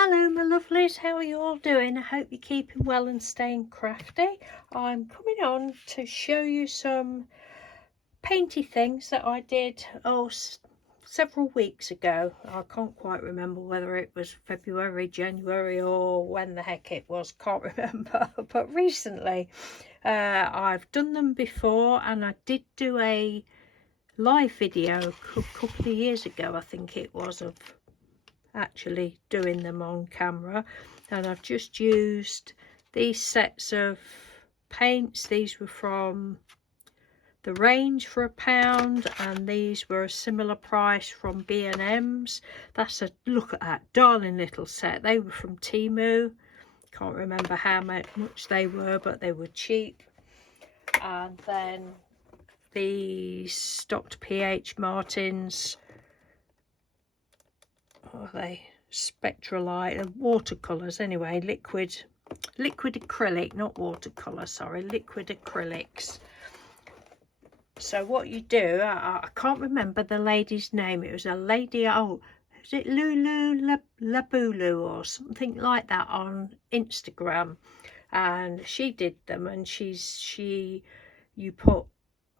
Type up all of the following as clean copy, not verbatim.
Hello my lovelies, how are you all doing? I hope you're keeping well and staying crafty. I'm coming on to show you some painty things that I did several weeks ago. I can't quite remember whether it was February, January or when the heck it was, can't remember. But recently I've done them before, and I did do a live video a couple of years ago, I think it was, of actually doing them on camera. And I've just used these sets of paints. These were from the range for £1, and these were a similar price from B&M's. That's a look at that darling little set. They were from Temu. Can't remember how much they were, but they were cheap. And then these Dr. P.H. Martin's, what are they, spectralite, watercolors anyway, liquid acrylic, not watercolor, sorry, liquid acrylics. So what you do, I can't remember the lady's name. It was a lady, is it Lulu Labulu or something like that on Instagram, and she did them. And you put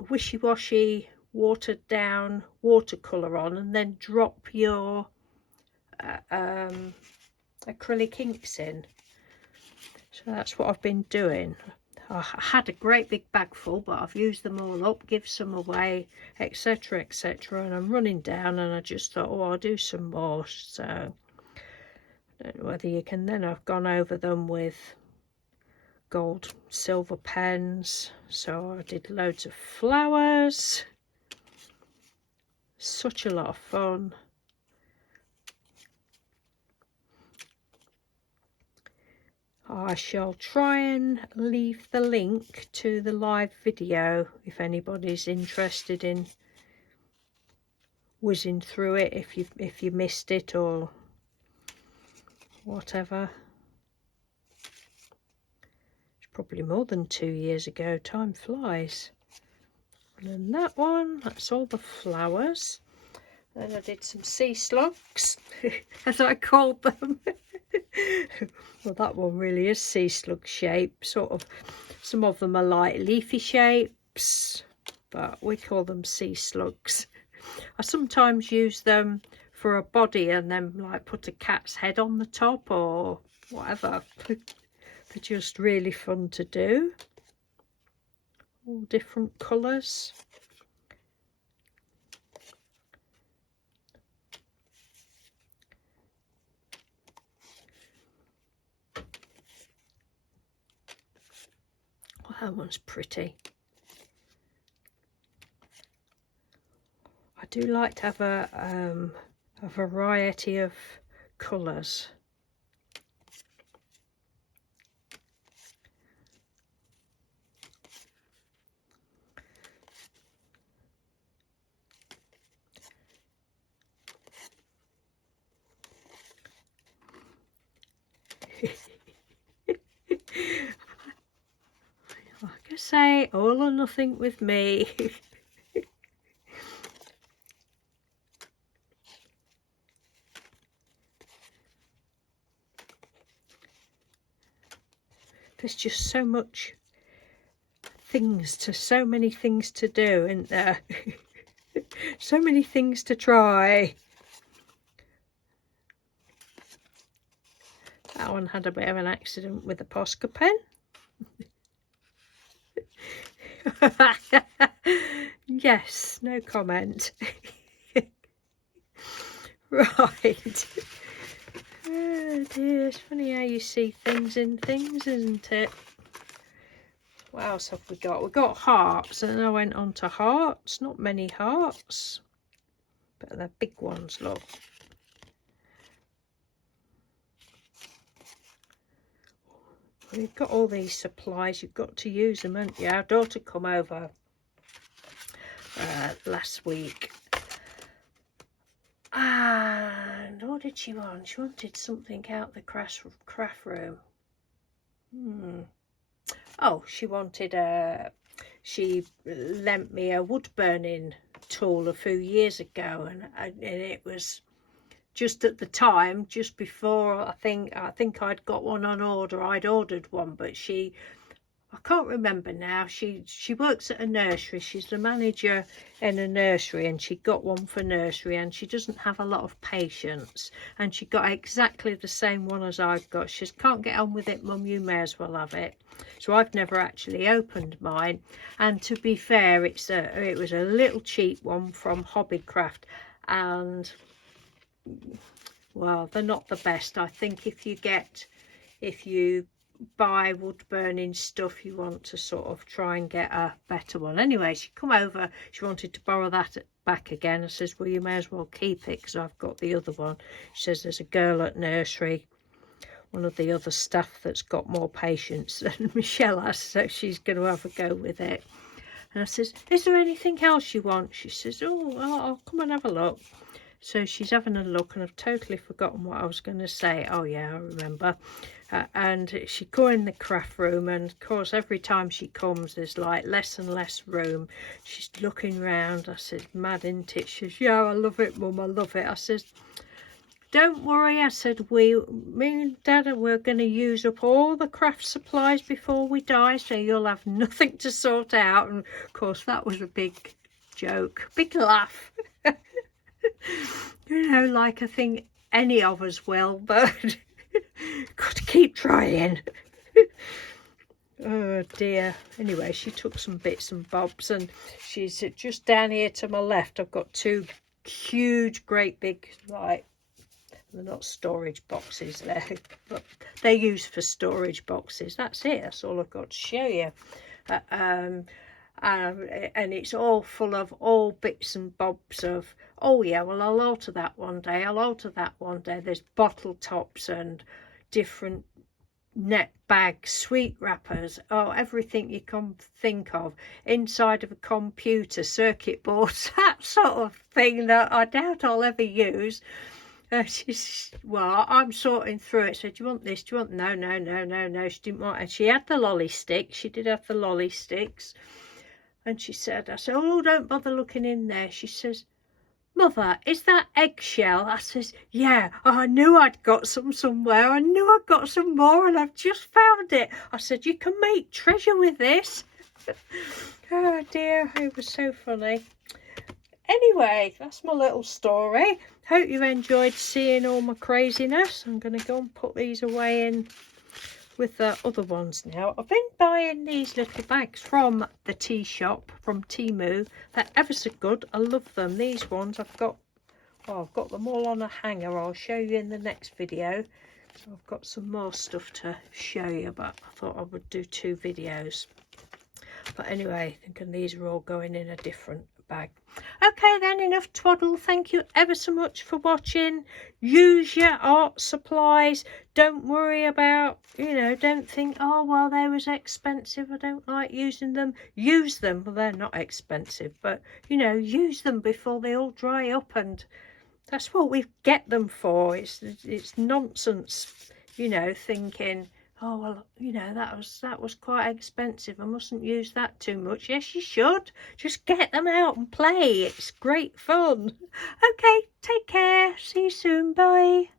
wishy-washy watered down watercolor on, and then drop your acrylic inks in. So that's what I've been doing. I had a great big bag full, but I've used them all up, give some away, etc, etc, and I'm running down, and I just thought, oh, I'll do some more. So I don't know whether you can. Then I've gone over them with gold silver pens. So I did loads of flowers, such a lot of fun. I shall try and leave the link to the live video if anybody's interested in whizzing through it, if you missed it or whatever. It's probably more than 2 years ago. Time flies. And then that one, that's all the flowers. Then I did some sea slugs, as I called them. Well, that one really is sea slug shape, sort of. Some of them are like leafy shapes, but we call them sea slugs. I sometimes use them for a body and then like put a cat's head on the top or whatever. They're just really fun to do. All different colours. That one's pretty. I do like to have a variety of colours. Like I say, all or nothing with me. There's just so much so many things to do, isn't there? So many things to try. That one had a bit of an accident with the Posca pen. Yes, no comment. Right. Oh dear, it's funny how you see things in things, isn't it? What else have we got? We've got hearts, and I went on to hearts. Not many hearts, but they're big ones, look. Well, you've got all these supplies, you've got to use them, haven't you? Our daughter come over last week, and what did she want? She wanted something out the craft room. Oh, she wanted she lent me a wood burning tool a few years ago, and it was just at the time, just before I think I'd got one on order. I'd ordered one, but I can't remember now. She works at a nursery. She's the manager in a nursery, and she got one for nursery, and she doesn't have a lot of patience, and she got exactly the same one as I've got. She says, "Can't get on with it, Mum, you may as well have it." So I've never actually opened mine, and to be fair, it was a little cheap one from Hobbycraft, and well, they're not the best. I think if you buy wood burning stuff, you want to sort of try and get a better one. Anyway, she come over, she wanted to borrow that back again. I says, well, you may as well keep it because I've got the other one. She says there's a girl at nursery, one of the other staff, that's got more patience than Michelle has, so she's going to have a go with it. And I says, is there anything else you want? She says, oh, I'll come and have a look. So she's having a look, and I've totally forgotten what I was going to say. Oh yeah, I remember. And she go in the craft room, and of course every time she comes there's like less and less room. She's looking round. I said, mad, isn't it? She says, yeah, I love it, Mum, I love it. I says, don't worry. I said, me and Dad, we're going to use up all the craft supplies before we die, so you'll have nothing to sort out. And of course that was a big joke, big laugh. You know, like I think any of us will, but got to keep trying. Oh dear. Anyway, she took some bits and bobs, and she's just down here to my left. I've got two huge, great big, like, they're not storage boxes there, but they're used for storage boxes. That's it. That's all I've got to show you. And it's all full of all bits and bobs of, oh yeah, well, I'll alter that one day, I'll alter that one day. There's bottle tops and different net bags, sweet wrappers, oh, everything you can think of, inside of a computer, circuit boards, that sort of thing that I doubt I'll ever use. Well, I'm sorting through it. So, do you want this? Do you want? No. She didn't want it. She had the lolly sticks. She did have the lolly sticks. And she said, I said, oh, don't bother looking in there. She says, Mother, is that eggshell? I says, yeah, I knew I'd got some somewhere. I knew I'd got some more, and I've just found it. I said, you can make treasure with this. Oh dear, it was so funny. Anyway, that's my little story. Hope you enjoyed seeing all my craziness. I'm going to go and put these away in with the other ones now. I've been buying these little bags from the tea shop, from Temu. They're ever so good. I love them. These ones I've got them all on a hanger. I'll show you in the next video. So I've got some more stuff to show you, but I thought I would do 2 videos. But anyway, I think these are all going in a different bag. Okay then, enough twaddle. Thank you ever so much for watching. Use your art supplies. Don't worry about, don't think, oh well, they was expensive, I don't like using them. Use them. Well, they're not expensive, but use them before they all dry up, and that's what we get them for. It's nonsense, thinking, oh well, that was quite expensive, I mustn't use that too much. Yes, you should. Just get them out and play. It's great fun. Okay, take care. See you soon. Bye.